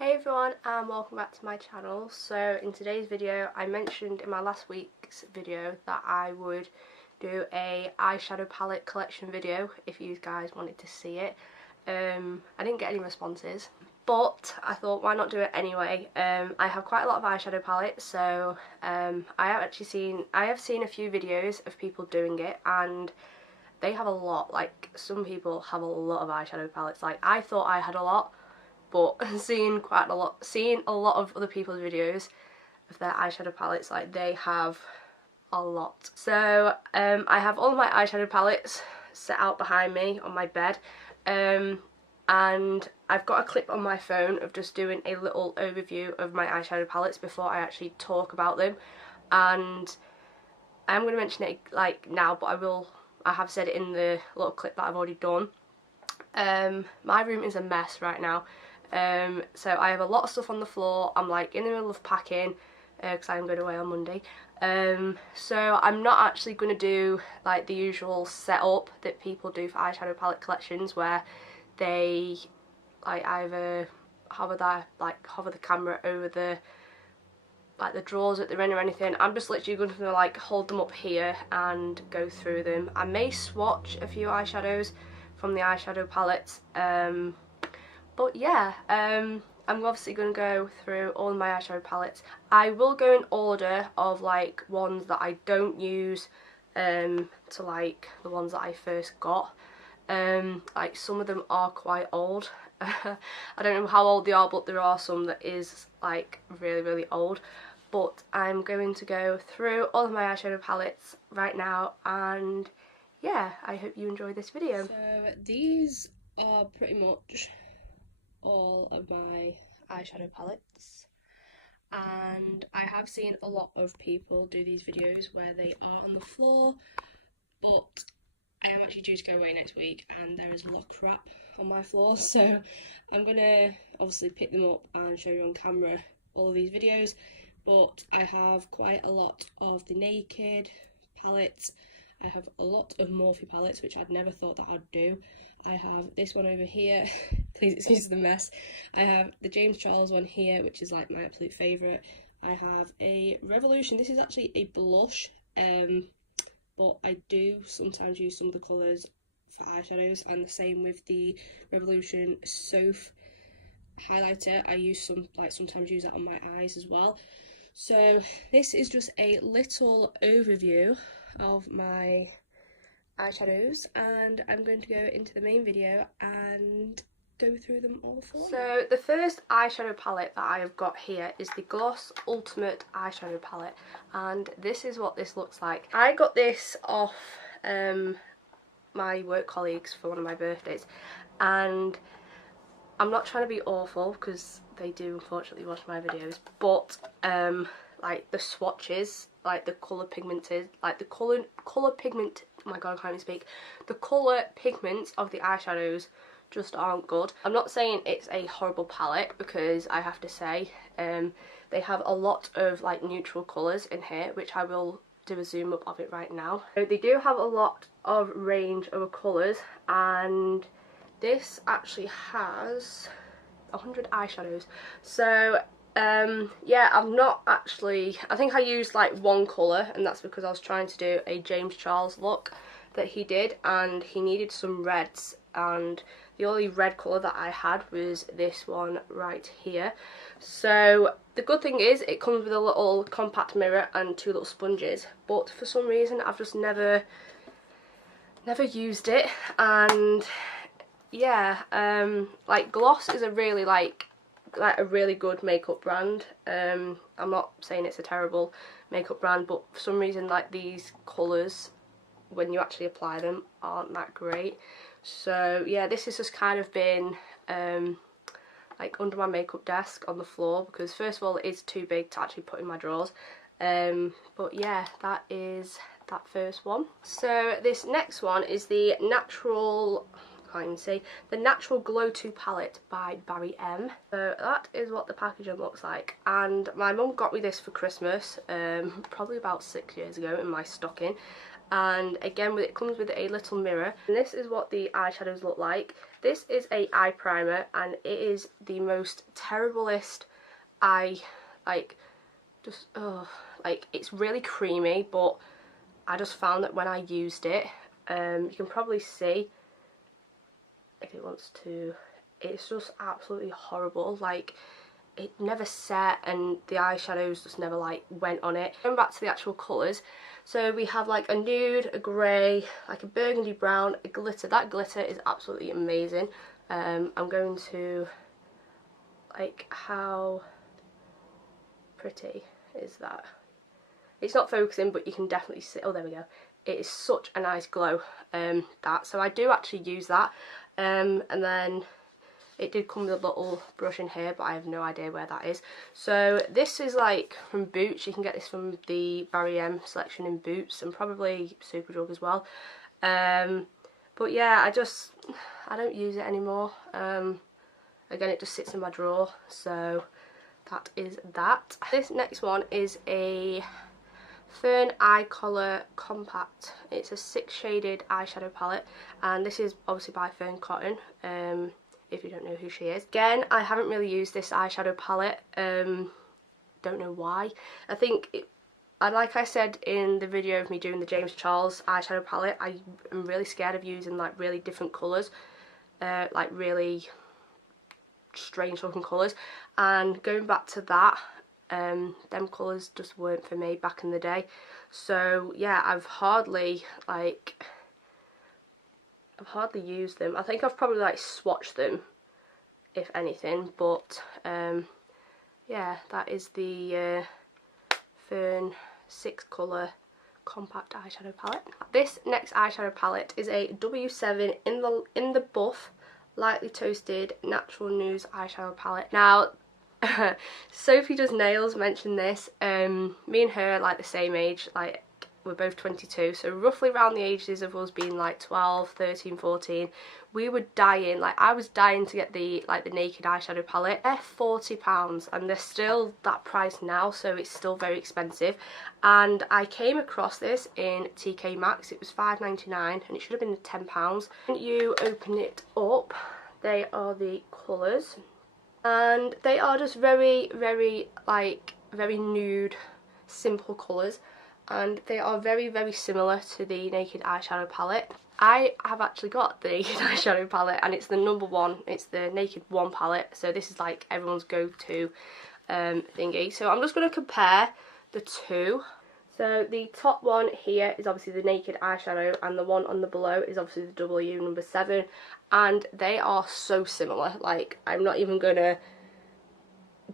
Hey everyone, and welcome back to my channel. So in today's video, I mentioned in my last week's video that I would do a eyeshadow palette collection video if you guys wanted to see it. I didn't get any responses, but I thought why not do it anyway. I have quite a lot of eyeshadow palettes, so I have seen a few videos of people doing it, and they have a lot. Like, some people have a lot of eyeshadow palettes. Like, I thought I had a lot, but seeing a lot of other people's videos of their eyeshadow palettes, like, they have a lot. So I have all my eyeshadow palettes set out behind me on my bed, and I've got a clip on my phone of just doing a little overview of my eyeshadow palettes before I actually talk about them. And I'm going to mention it like now, but I have said it in the little clip that I've already done. My room is a mess right now. So I have a lot of stuff on the floor. I'm like in the middle of packing because I'm going away on Monday. So I'm not actually going to do like the usual setup that people do for eyeshadow palette collections, where they like either hover the camera over the drawers that they're in or anything. I'm just literally going to like hold them up here and go through them. I may swatch a few eyeshadows from the eyeshadow palettes, but yeah, I'm obviously going to go through all of my eyeshadow palettes. I will go in order of like ones that I don't use to like the ones that I first got. Like, some of them are quite old. I don't know how old they are, but there are some that is like really old. But I'm going to go through all of my eyeshadow palettes right now, and yeah, I hope you enjoy this video. So these are pretty much all of my eyeshadow palettes, and I have seen a lot of people do these videos where they are on the floor, but I am actually due to go away next week and there is a lot of crap on my floor, so I'm gonna obviously pick them up and show you on camera all of these videos. But I have quite a lot of the Naked palettes. I have a lot of Morphe palettes, which I'd never thought that I'd do. I have this one over here. Please excuse the mess. I have the James Charles one here, which is like my absolute favourite. I have a Revolution. This is actually a blush, but I do sometimes use some of the colours for eyeshadows, and the same with the Revolution Soph highlighter. I use sometimes use that on my eyes as well. So this is just a little overview of my eyeshadows, and I'm going to go into the main video and go through them all for you. So the first eyeshadow palette that I have got here is the Gloss Ultimate eyeshadow palette, and this is what this looks like. I got this off my work colleagues for one of my birthdays, and I'm not trying to be awful because they do unfortunately watch my videos, but like the swatches, like the colour pigmented, like the colour pigment, oh my god, I can't even speak. The colour pigments of the eyeshadows just aren't good. I'm not saying it's a horrible palette, because I have to say they have a lot of like neutral colours in here, which I will do a zoom up of it right now. So they do have a lot of range of colours, and this actually has 100 eyeshadows. So yeah, I've not actually, I think I used like one colour, and that's because I was trying to do a James Charles look that he did, and he needed some reds, and the only red colour that I had was this one right here. So the good thing is it comes with a little compact mirror and two little sponges, but for some reason I've just never used it. And yeah, like Gloss is a really like a really good makeup brand. I'm not saying it's a terrible makeup brand, but for some reason like these colours, when you actually apply them, aren't that great. So yeah, this has just kind of been like under my makeup desk on the floor, because first of all it is too big to actually put in my drawers, but yeah, that is that first one. So this next one is the Natural, can't even see, the Natural Glow 2 palette by Barry M. So that is what the packaging looks like, and my mum got me this for Christmas probably about 6 years ago in my stocking, and again it comes with a little mirror, and this is what the eyeshadows look like. This is a eye primer, and it is the most terriblest eye, like, just like, it's really creamy, but I just found that when I used it, you can probably see if it wants to, it's just absolutely horrible. Like, it never set, and the eyeshadows just never like went on it. Going back to the actual colours, so we have like a nude, a grey, like a burgundy brown, a glitter. That glitter is absolutely amazing. I'm going to, like, how pretty is that? It's not focusing, but you can definitely see, oh there we go. It is such a nice glow, that, so I do actually use that, and then it did come with a little brush in here, but I have no idea where that is. So this is like from Boots. You can get this from the Barry M selection in Boots, and probably Superdrug as well. But yeah, I don't use it anymore. Again, it just sits in my drawer, so that is that. This next one is a Fern Eye Color Compact. It's a 6 shaded eyeshadow palette, and this is obviously by Fern Cotton, if you don't know who she is. Again, I haven't really used this eyeshadow palette, don't know why. I think, like I said in the video of me doing the James Charles eyeshadow palette, I am really scared of using like really different colours, like really strange looking colours, and going back to that, them colours just weren't for me back in the day. So yeah, I've hardly used them. I think I've probably like swatched them, if anything, but yeah, that is the Fern 6 colour compact eyeshadow palette. This next eyeshadow palette is a W7 in the buff lightly toasted natural nudes eyeshadow palette. Now Sophie Does Nails mentioned this. Me and her are like the same age, like we're both 22, so roughly around the ages of us being like 12, 13, 14, we were dying, like I was dying to get the Naked eyeshadow palette. They're £40 and they're still that price now, so it's still very expensive. And I came across this in TK Maxx. It was £5.99 and it should have been £10. When you open it up, they are the colours, and they are just very, very nude, simple colours, and they are very, very similar to the Naked eyeshadow palette. I have actually got the Naked eyeshadow palette, and it's the number one. It's the Naked 1 palette, so this is like everyone's go-to thingy. So I'm just going to compare the two. So the top one here is obviously the Naked eyeshadow, and the one on the below is obviously the W number 7, and they are so similar. Like, I'm not even gonna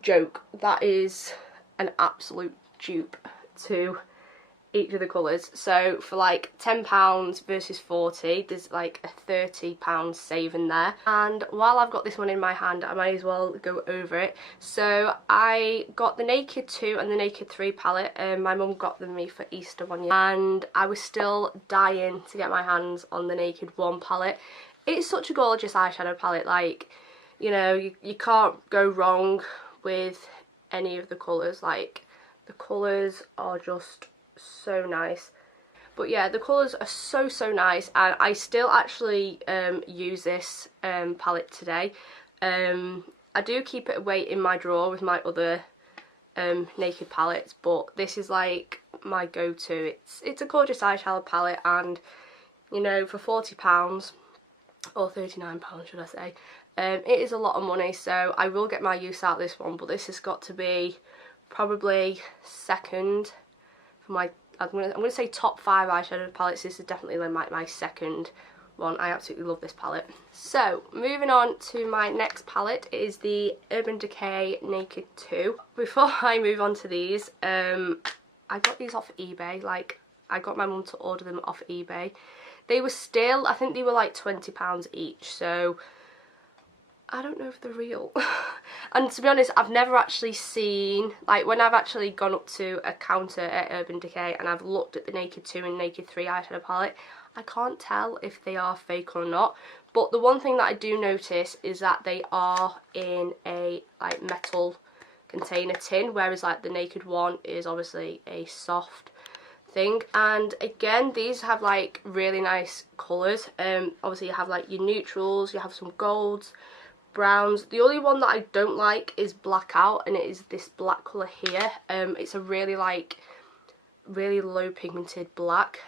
joke, that is an absolute dupe to each of the colours. So for like £10 versus 40, there's like a £30 saving there. And while I've got this one in my hand, I might as well go over it. So I got the Naked 2 and the Naked 3 palette, my mum got them me for Easter one year, and I was still dying to get my hands on the Naked 1 palette. It's such a gorgeous eyeshadow palette, like, you know, you can't go wrong with any of the colours. Like, the colours are just so nice. But yeah, the colours are so nice, and I still actually use this palette today. I do keep it away in my drawer with my other Naked palettes, but this is like my go-to. It's a gorgeous eyeshadow palette, and you know, for £40 or £39 should I say, it is a lot of money, so I will get my use out of this one. But this has got to be probably second for my, I'm gonna say top 5 eyeshadow palettes. This is definitely like my second one. I absolutely love this palette. So moving on to my next palette is the Urban Decay Naked 2. Before I move on to these, I got these off eBay. Like, I got my mum to order them off eBay. They were still, I think they were like £20 each, so I don't know if they're real. And to be honest, I've never actually seen, like when I've actually gone up to a counter at Urban Decay and I've looked at the Naked 2 and Naked 3 eyeshadow palette, I can't tell if they are fake or not. But the one thing that I do notice is that they are in a like metal container tin, whereas like the Naked 1 is obviously a soft thing. And again, these have like really nice colours. Obviously you have like your neutrals, you have some golds, browns. The only one that I don't like is blackout, and it is this black colour here. It's a really low pigmented black.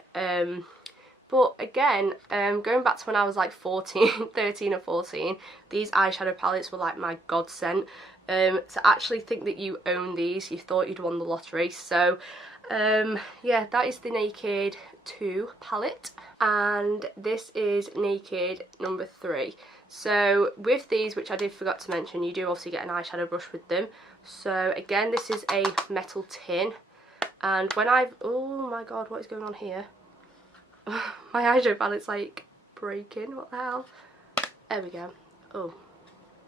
But again, going back to when I was like 13 or 14, these eyeshadow palettes were like my godsend. To actually think that you own these, you thought you'd won the lottery. So yeah, that is the Naked 2 palette, and this is Naked number 3. So with these, which I did forgot to mention, you do obviously get an eyeshadow brush with them. So again, this is a metal tin, and when oh my god, what is going on here? My eyeshadow palette's like breaking, what the hell? There we go. Oh,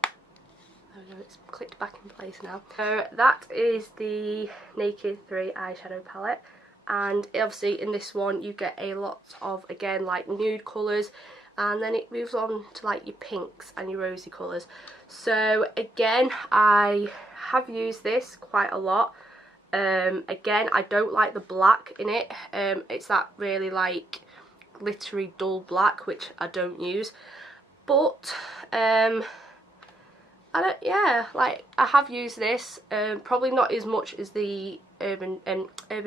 there we go, it's clicked back in place now. So that is the Naked 3 eyeshadow palette, and obviously in this one you get a lot of, again, like nude colours, and then it moves on to like your pinks and your rosy colours. So again, I have used this quite a lot. Again, I don't like the black in it. It's that really like glittery dull black, which I don't use. But yeah, like I have used this, probably not as much as the Urban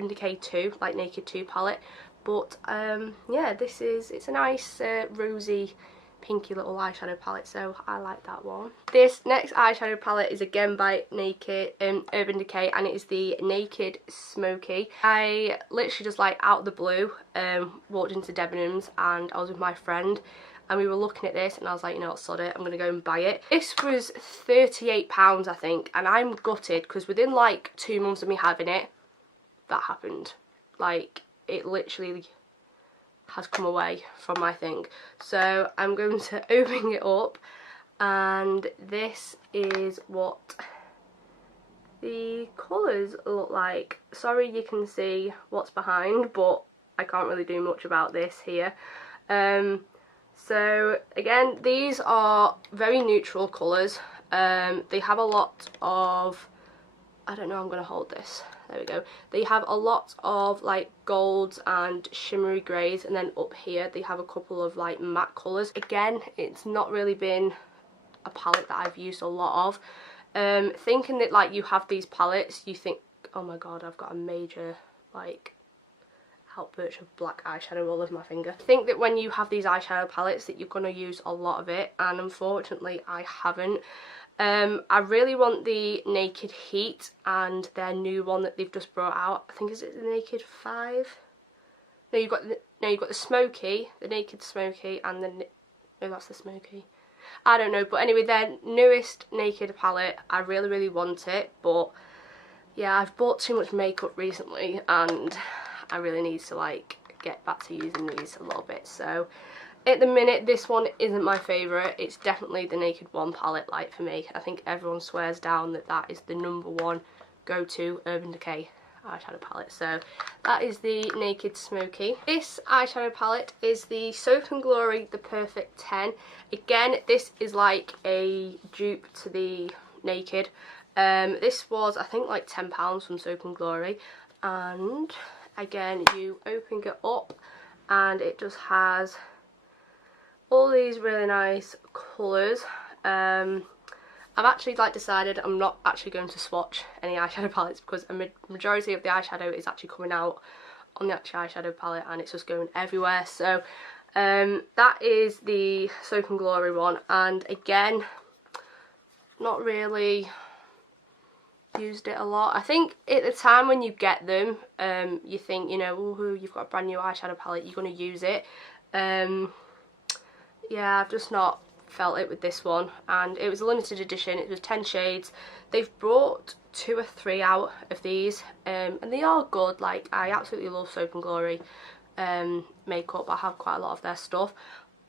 Decay 2, like Naked 2 palette, but yeah, it's a nice rosy pinky little eyeshadow palette, so I like that one. This next eyeshadow palette is again by Urban Decay, and it is the Naked Smoky. I literally just like out of the blue walked into Debenhams, and I was with my friend, and we were looking at this, and I was like, you know what, sod it, I'm gonna go and buy it. This was £38, I think, and I'm gutted because within like 2 months of me having it, that happened. Like, it literally has come away from my thing. So I'm going to open it up, and this is what the colours look like. Sorry you can see what's behind, but I can't really do much about this here. So again, these are very neutral colours. They have a lot of, I don't know, I'm going to hold this. There we go. They have a lot of like golds and shimmery greys, and then up here they have a couple of like matte colours. Again, it's not really been a palette that I've used a lot of. Thinking that like you have these palettes, you think, oh my god, I've got a major like outburst of black eyeshadow all over my finger. I think that when you have these eyeshadow palettes that you're going to use a lot of it, and unfortunately I haven't. I really want the Naked Heat and their new one that they've just brought out. I think, is it the Naked 5? No, you've got the Smoky, the Naked Smoky, and the, no, that's the Smoky. I don't know, but anyway, their newest Naked palette, I really want it, but yeah, I've bought too much makeup recently, and I really need to like get back to using these a little bit. So at the minute, this one isn't my favourite. It's definitely the Naked 1 palette, like, for me. I think everyone swears down that that is the #1 go-to Urban Decay eyeshadow palette. So that is the Naked Smoky. This eyeshadow palette is the Soap and Glory The Perfect 10. Again, this is like a dupe to the Naked. This was, I think, like £10 from Soap and Glory. And again, you open it up, and it just has all these really nice colours. I've actually like decided I'm not actually going to swatch any eyeshadow palettes, because a majority of the eyeshadow is actually coming out on the actual eyeshadow palette, and it's just going everywhere. So that is the Soap and Glory one, and again, not really used it a lot. I think at the time when you get them, you think, you know, ooh, you've got a brand new eyeshadow palette, you're going to use it. Yeah, I've just not felt it with this one, and it was a limited edition. It was 10 shades. They've brought 2 or 3 out of these, and they are good. Like, I absolutely love Soap and Glory makeup. I have quite a lot of their stuff,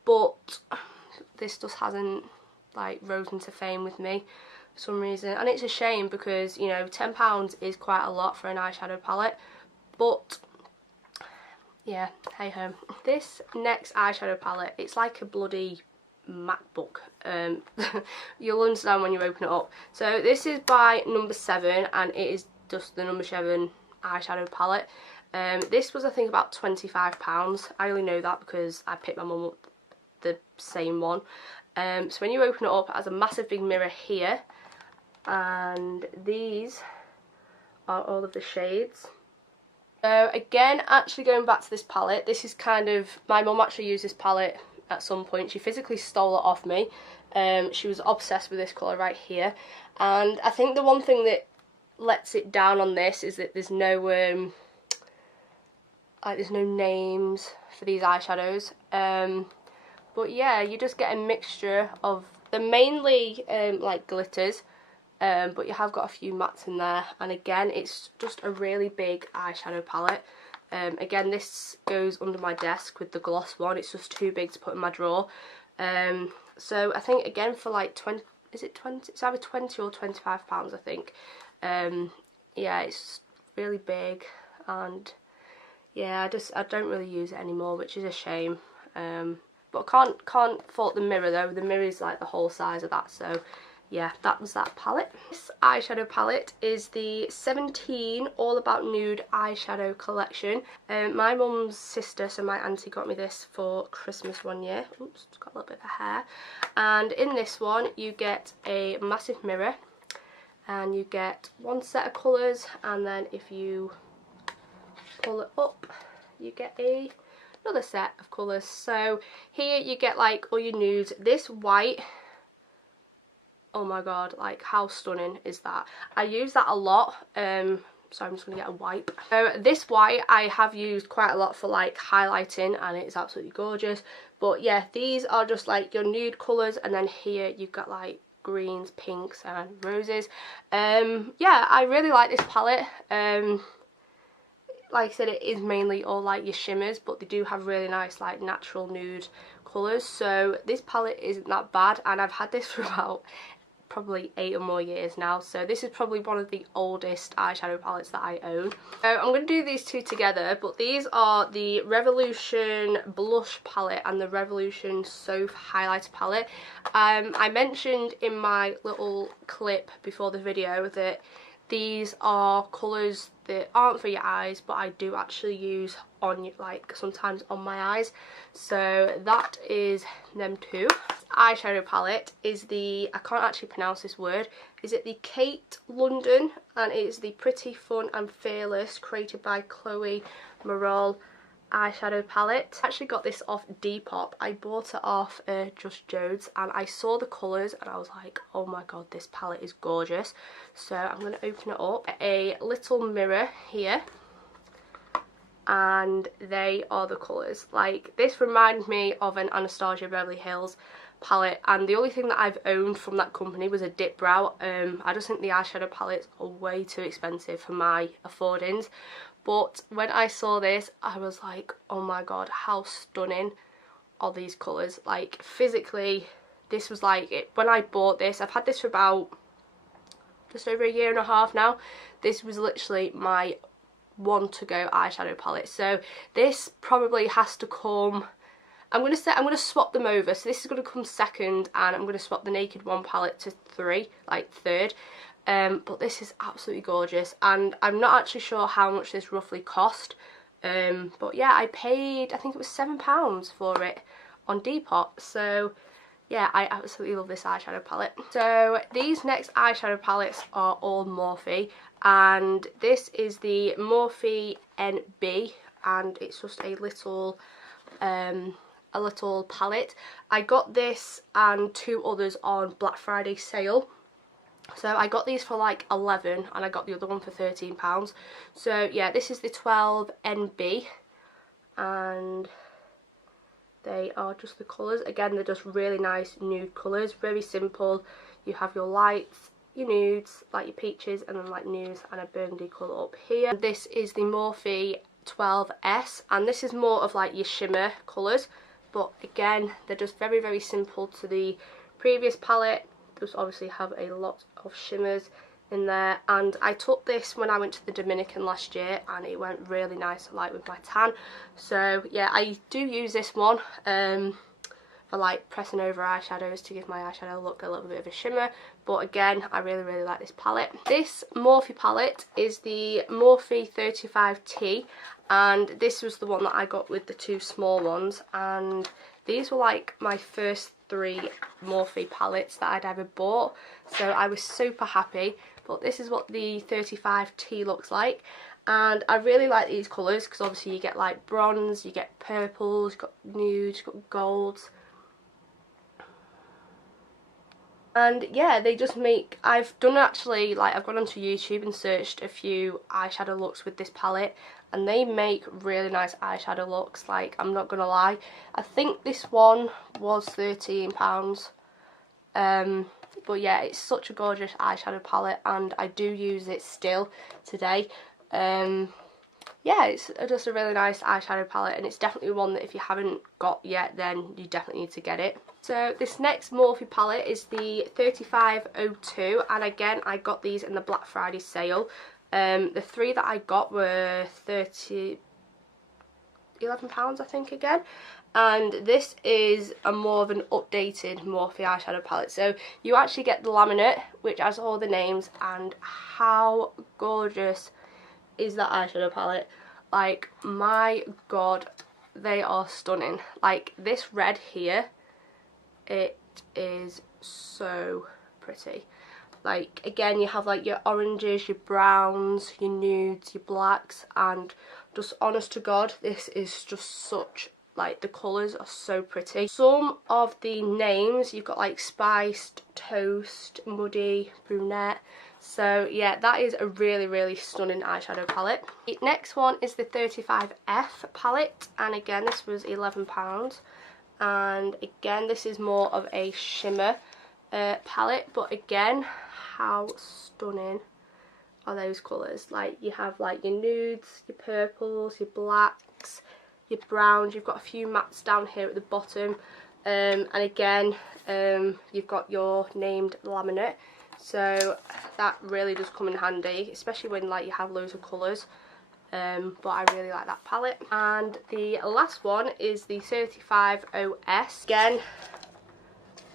but this just hasn't like rose into fame with me for some reason, and it's a shame, because, you know, £10 is quite a lot for an eyeshadow palette, but yeah, hey ho. This next eyeshadow palette, it's like a bloody MacBook. You'll understand when you open it up. So this is by #7, and it is just the #7 eyeshadow palette. This was I think about £25. I only know that because I picked my mum up the same one. So when you open it up, it has a massive big mirror here, and these are all of the shades. So again, actually going back to this palette, this is kind of, my mum actually used this palette at some point. She physically stole it off me. She was obsessed with this colour right here, and I think the one thing that lets it down on this is that there's no there's no names for these eyeshadows. But yeah, you just get a mixture of, they're mainly like glitters, but you have got a few mattes in there, and again it's just a really big eyeshadow palette. Again, this goes under my desk with the gloss one, it's just too big to put in my drawer. So I think again for like 20, is it 20? It's either 20 or £25 I think. Yeah, it's really big, and yeah, I don't really use it anymore, which is a shame. But I can't fault the mirror though. The mirror is like the whole size of that, so yeah, that was that palette. This eyeshadow palette is the 17 All About Nude eyeshadow collection. My mum's sister, so my auntie, got me this for Christmas one year. Oops, it's got a little bit of hair. And in this one you get a massive mirror, and you get one set of colours, and then if you pull it up you get another set of colours. So here you get like all your nudes. This white, oh my god, like how stunning is that? I use that a lot, so I'm just going to get a wipe. So this white I have used quite a lot for like highlighting, and it's absolutely gorgeous. But yeah, these are just like your nude colours, and then here you've got like greens, pinks and roses. Yeah, I really like this palette. Like I said, it is mainly all like your shimmers, but they do have really nice like natural nude colours. So this palette isn't that bad, and I've had this for about probably 8 or more years now. So this is probably one of the oldest eyeshadow palettes that I own. So I'm going to do these two together, but these are the Revolution Blush palette and the Revolution Soph Highlighter palette. I mentioned in my little clip before the video that these are colours that aren't for your eyes, but I do actually use on, like, sometimes on my eyes. So that is them two. Eyeshadow palette is the, I can't actually pronounce this word, is it the Kate London, and it's the Pretty Fun and Fearless, created by Chloe Morrell eyeshadow palette. I actually got this off Depop. I bought it off Just Jodes, and I saw the colours and I was like, oh my god, this palette is gorgeous. So I'm going to open it up. A little mirror here, and they are the colours. Like, this reminded me of an Anastasia Beverly Hills palette, and the only thing that I've owned from that company was a dip brow. I just think the eyeshadow palettes are way too expensive for my affordings. But when I saw this, I was like, oh my god, how stunning are these colours. Like, physically, this was like it. When I bought this, I've had this for about just over a year and a half now. This was literally my one to go eyeshadow palette. So this probably has to come, I'm going to swap them over. So this is going to come second, and I'm going to swap the Naked One palette to third. But this is absolutely gorgeous, and I'm not actually sure how much this roughly cost. But yeah, I paid, I think it was £7 for it on Depop. So yeah, I absolutely love this eyeshadow palette. So these next eyeshadow palettes are all Morphe, and this is the Morphe NB, and it's just a little palette. I got this and two others on Black Friday sale. So I got these for like 11, and I got the other one for £13. So yeah, this is the 12 NB, and they are just the colours. Again, they're just really nice nude colours, very simple. You have your lights, your nudes, like your peaches, and then like nudes and a burgundy colour up here. This is the Morphe 12S, and this is more of like your shimmer colours, but again, they're just very, very simple to the previous palette. Just obviously have a lot of shimmers in there, and I took this when I went to the Dominican last year, and it went really nice like with my tan. So yeah, I do use this one for like pressing over eyeshadows to give my eyeshadow look a little bit of a shimmer. but again, I really like this palette. This Morphe palette is the Morphe 35T, and this was the one that I got with the 2 small ones, and these were like my first 3 Morphe palettes that I'd ever bought, so I was super happy. But this is what the 35T looks like, and I really like these colours because obviously you get like bronze, you get purples, you've got nudes, you've got golds. And yeah, they just make, I've done actually, like I've gone onto YouTube and searched a few eyeshadow looks with this palette, and they make really nice eyeshadow looks, like I'm not gonna lie. I think this one was £13. But yeah, it's such a gorgeous eyeshadow palette, and I do use it still today. Yeah, it's just a really nice eyeshadow palette, and it's definitely one that if you haven't got yet, then you definitely need to get it. So this next Morphe palette is the 3502, and again I got these in the Black Friday sale. The 3 that I got were £11 I think again, and this is a more of an updated Morphe eyeshadow palette. So you actually get the laminate, which has all the names, and how gorgeous is that eyeshadow palette. Like, my god, they are stunning. Like, this red here, it is so pretty. Like, again, you have like your oranges, your browns, your nudes, your blacks, and just honest to god, this is just such, like, the colours are so pretty. Some of the names, you've got like spiced, toast, muddy, brunette. So yeah, that is a really stunning eyeshadow palette. The next one is the 35F palette, and again this was £11, and again this is more of a shimmer palette, but again, how stunning are those colours. Like, you have like your nudes, your purples, your blacks, your browns, you've got a few mattes down here at the bottom, and again you've got your named laminate. So that really does come in handy, especially when like you have loads of colours. But I really like that palette. And the last one is the 35OS. Again,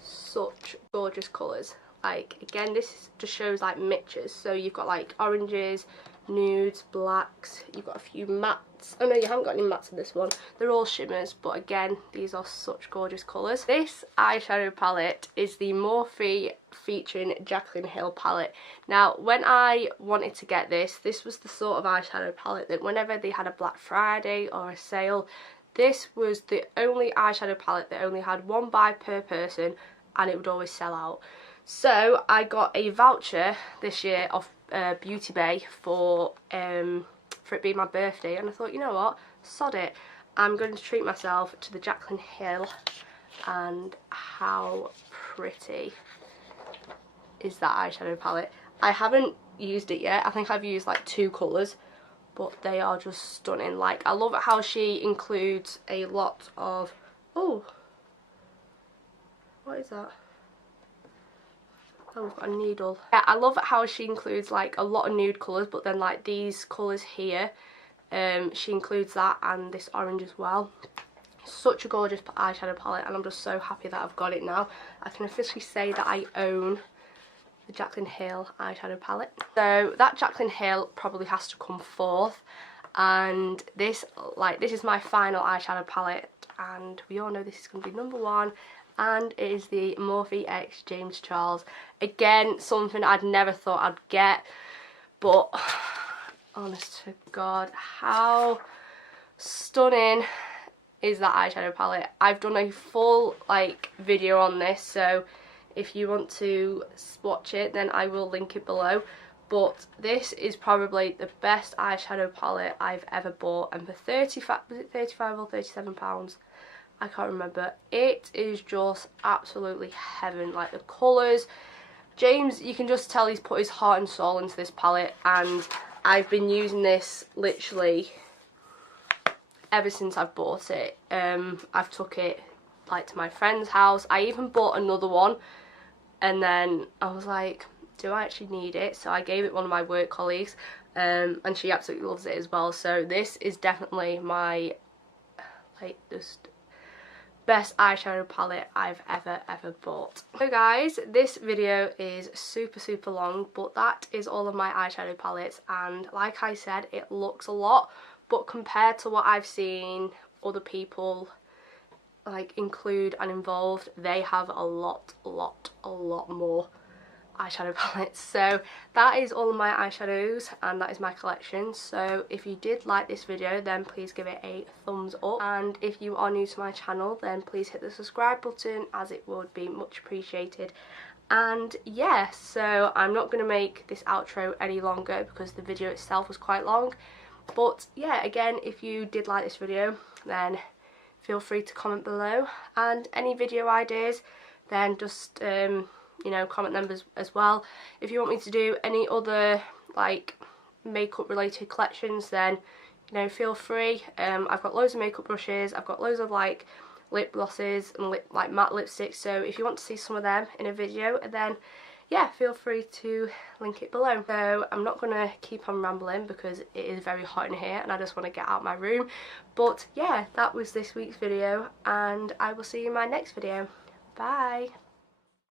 such gorgeous colours. Like, again, this just shows like mixtures. So you've got like oranges, nudes, blacks, you've got a few mattes. Oh no, you haven't got any mattes in this one. They're all shimmers, but again, these are such gorgeous colours. This eyeshadow palette is the Morphe featuring Jaclyn Hill palette. Now, when I wanted to get this was the sort of eyeshadow palette that whenever they had a Black Friday or a sale, this was the only eyeshadow palette that only had 1 buy per person, and it would always sell out. So I got a voucher this year off Beauty Bay for it being my birthday, and I thought, you know what, sod it, I'm going to treat myself to the Jaclyn Hill. And how pretty is that eyeshadow palette. I haven't used it yet. I think I've used like 2 colours, but they are just stunning. Like, I love how she includes a lot of, oh, what is that? Oh, we've got a needle. Yeah, I love how she includes like a lot of nude colours, but then like these colours here, she includes that, and this orange as well. Such a gorgeous eyeshadow palette, and I'm just so happy that I've got it now. I can officially say that I own the Jaclyn Hill eyeshadow palette. So that Jaclyn Hill probably has to come fourth, and this is my final eyeshadow palette, and we all know this is going to be number 1. And it is the Morphe X James Charles. Again, something I'd never thought I'd get, but honest to God, how stunning is that eyeshadow palette. I've done a full like video on this, so if you want to watch it, then I will link it below. But this is probably the best eyeshadow palette I've ever bought, and for 35, was it 35 or 37 pounds? I can't remember. It is just absolutely heaven. Like, the colours, James, you can just tell he's put his heart and soul into this palette, and I've been using this literally ever since I've bought it. I've took it like to my friend's house. I even bought another one, and then I was like, do I actually need it? So I gave it one of my work colleagues, and she absolutely loves it as well. So this is definitely my, like, just best eyeshadow palette I've ever bought. So guys, this video is super long, but that is all of my eyeshadow palettes, and like I said, it looks a lot, but compared to what I've seen other people like include and involved, they have a lot more eyeshadow palettes. So that is all of my eyeshadows and that is my collection. So if you did like this video, then please give it a thumbs up, and if you are new to my channel, then please hit the subscribe button, as it would be much appreciated. And yeah, so I'm not going to make this outro any longer because the video itself was quite long. But yeah, again, if you did like this video, then feel free to comment below, and any video ideas, then just you know, comment them as well. If you want me to do any other like makeup related collections, then you know, feel free. I've got loads of makeup brushes, I've got loads of like lip glosses and like matte lipsticks, so if you want to see some of them in a video, then yeah, feel free to link it below. So I'm not going to keep on rambling because it is very hot in here and I just want to get out my room. But yeah, that was this week's video, and I will see you in my next video. Bye!